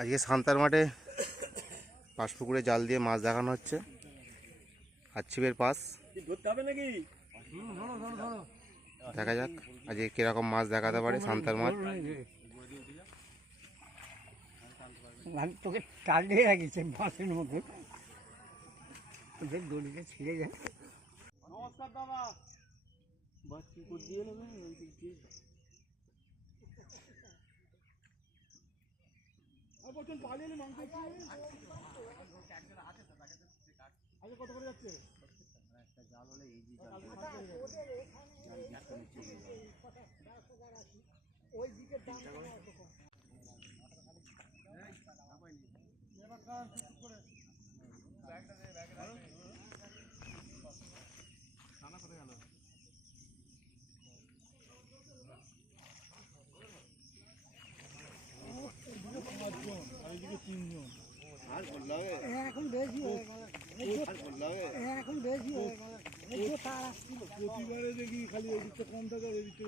আজকে সান্তার মাঠে পাশ পুকুরে জাল দিয়ে মাছ দেখানো হচ্ছে। হাতছিপের পাশ দেখা যাক আজকে কিরকম মাছ দেখাতে পারে সান্তার মাঠ। তোকে টালিয়ে রাখিছে মাছের মধ্যে দড়িটা ছিঁড়ে যায়। নমস্কার দাদা, বাচ্চি করে দিয়ে নেবে ওই দিক দিয়ে। কত করে যাচ্ছে একটা জাল হলে ইজি জাল ওই দিকে দাম এখন বেশি হয়ে গেল, এখন বেশি হয়ে গেল। প্রতিবারে দেখি খালি ওই দিকটা কম থাকে, ওই দিকটা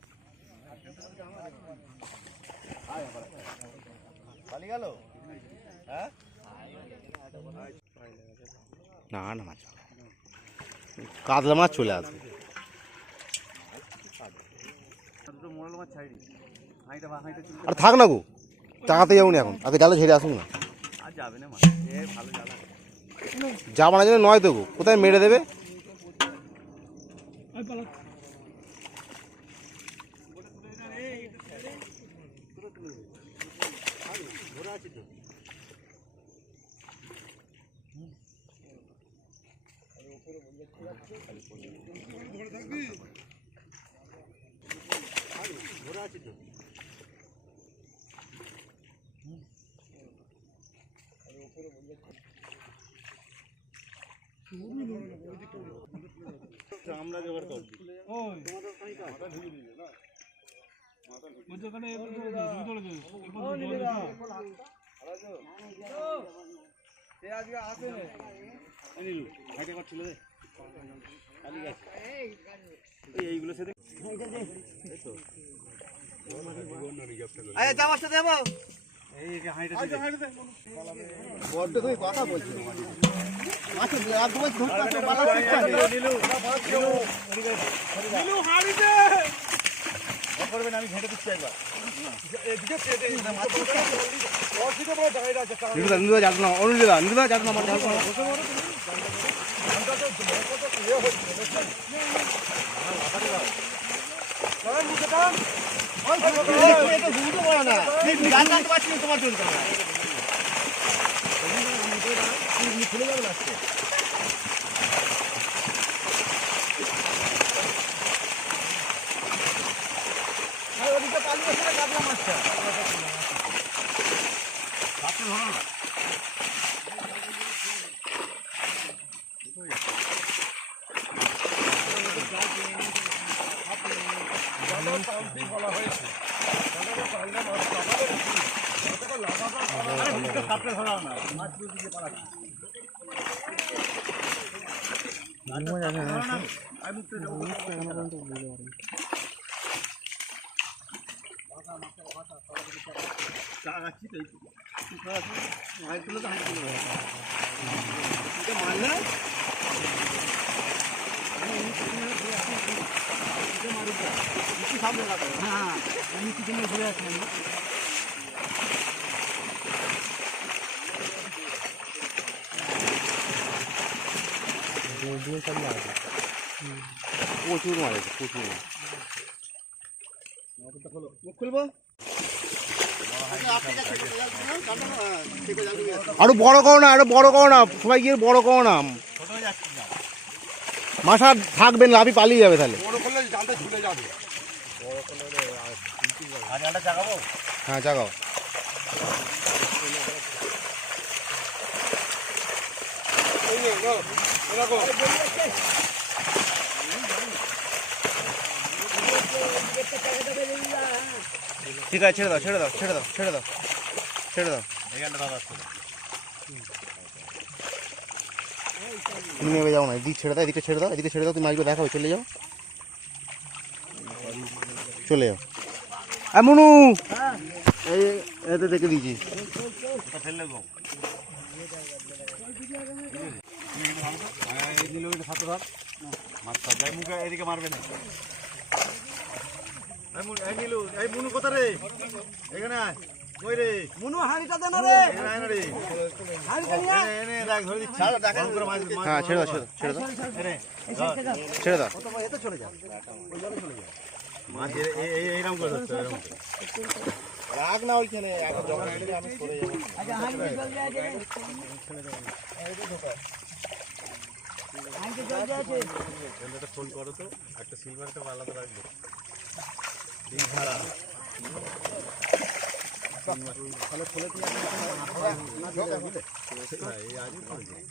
না না মাছ কাতলা মাছ চলে আসবে। আর থাক না গো, টাকাতে যাবো এখন, আগে জালে ছেড়ে আসুন না। যাবো না জন্য নয় তো গো, কোথায় মেরে দেবে। আমরা জোগাড় করছি এইগুলো সাথে দেবো। কথা বলছি আমি ঘেঁটে দিচ্ছি একবার। তোমার চলছে খুলে যাবে লাগছে। ওদিকে পালিয়ে এসে কাটলাম মাছটা ধরো না। বলা হয়েছে ধরাও না মাছ দিকে পালাচ্ছি। প্রচুর মাছ আছে, প্রচুর মাছ। খুলবো আরো বড় করো না, আরো বড় করো না, সবাই গিয়ে বড় করো না। মাছ আর থাকবেন না, আপনি পালিয়ে যাবে তাহলে। হ্যাঁ জাগাও। ঠিক আছে, ছেড়ে দাও ছেড়ে দাও ছেড়ে দাও ছেড়ে দাও ছেড়ে দাও। তুমি নেমে যাও না, এদিক ছেড়ে দাও, এদিকে ছেড়ে দাও, এদিকে ছেড়ে দাও। তুমি মাছগুলো দেখাও, চলে যাও চলে যাও। এমনু এতে দেখে দিয়েছি। ফেললে গো মুখে এদিকে মারবে না। এই মুনু কোথা রে? এখানে আয়। কই রে মনু হাড়িটা দে না রে, এখানে আয় না রে। হাড়িটা নিয়ে আয়। এনে দেখ ধরে দিচ্ছি। ছাড় ডাকা করে মাছ মাছ। হ্যাঁ ছেড়ে দাও ছেড়ে দাও ছেড়ে দাও এনে ছেড়ে দাও। এতে চলে যা, ওই জলে চলে যা। মাছ এইরকম করে ধরতে হবে, এরকম করে। রাখ না ওইখানে এখন যখন এলে আমি সরে যাবো। আচ্ছা হাড়িতে জল দেয়া আছে রে, হাড়িতে জল দেয়া আছে। একটা ফোন করো তো, একটা সিলভারটা আলাদা রাখবে। ডিম ছাড়া তাহলে ফলে দিয়ে না দিলে বুঝলে এই আজই পড়ে যায়।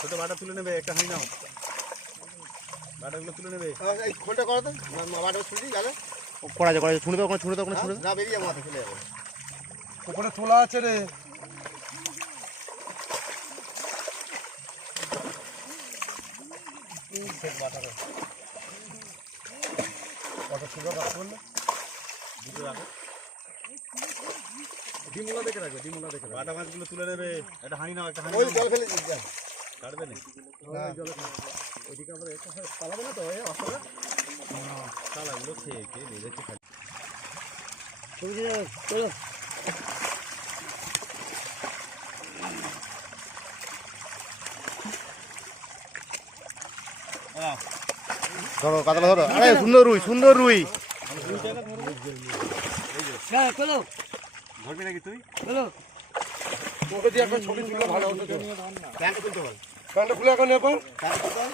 ছোট বাটা তুলে নেবে, একটা হাঁড়ি নাও, বাটাগুলো তুলে নেবে। এই খোলটা করো তো, বাটা ছুঁড়ে দিই গেলে করা যায় ছুঁড়ে দাও ওখানে ছুঁড়ে দাও ওখানে ছুঁড়ে দাও। না বেরিয়ে যাবো, মাথা চলে যাবে। উপরে তোলা আছে রে, দুটো রাখো, ডিমগুলো দেখে রাখবে, ডিমগুলো দেখে রাখবে। বাটা মাছগুলো তুলে নেবে, একটা হাঁড়ি নাও, একটা হাঁড়ি নাও। জল ফেলে কাটবে না ওইদিকে আমরা এটা পালাবে না তো অসলে তালাগুলো খেয়ে খেয়ে বেঁধেছে খালি। চলো ধরো কাতলা ধরো। আরে সুন্দর রুই সুন্দর রুই। চলো ধরবি নাকি তুই? চলো, তোকে দিয়ে একটা ছবি তুললে ভালো হতো। প্যান্টটা তুলতে বল, প্যান্টটা খুলে এখন এখন প্যান্টটা তুলতে বল।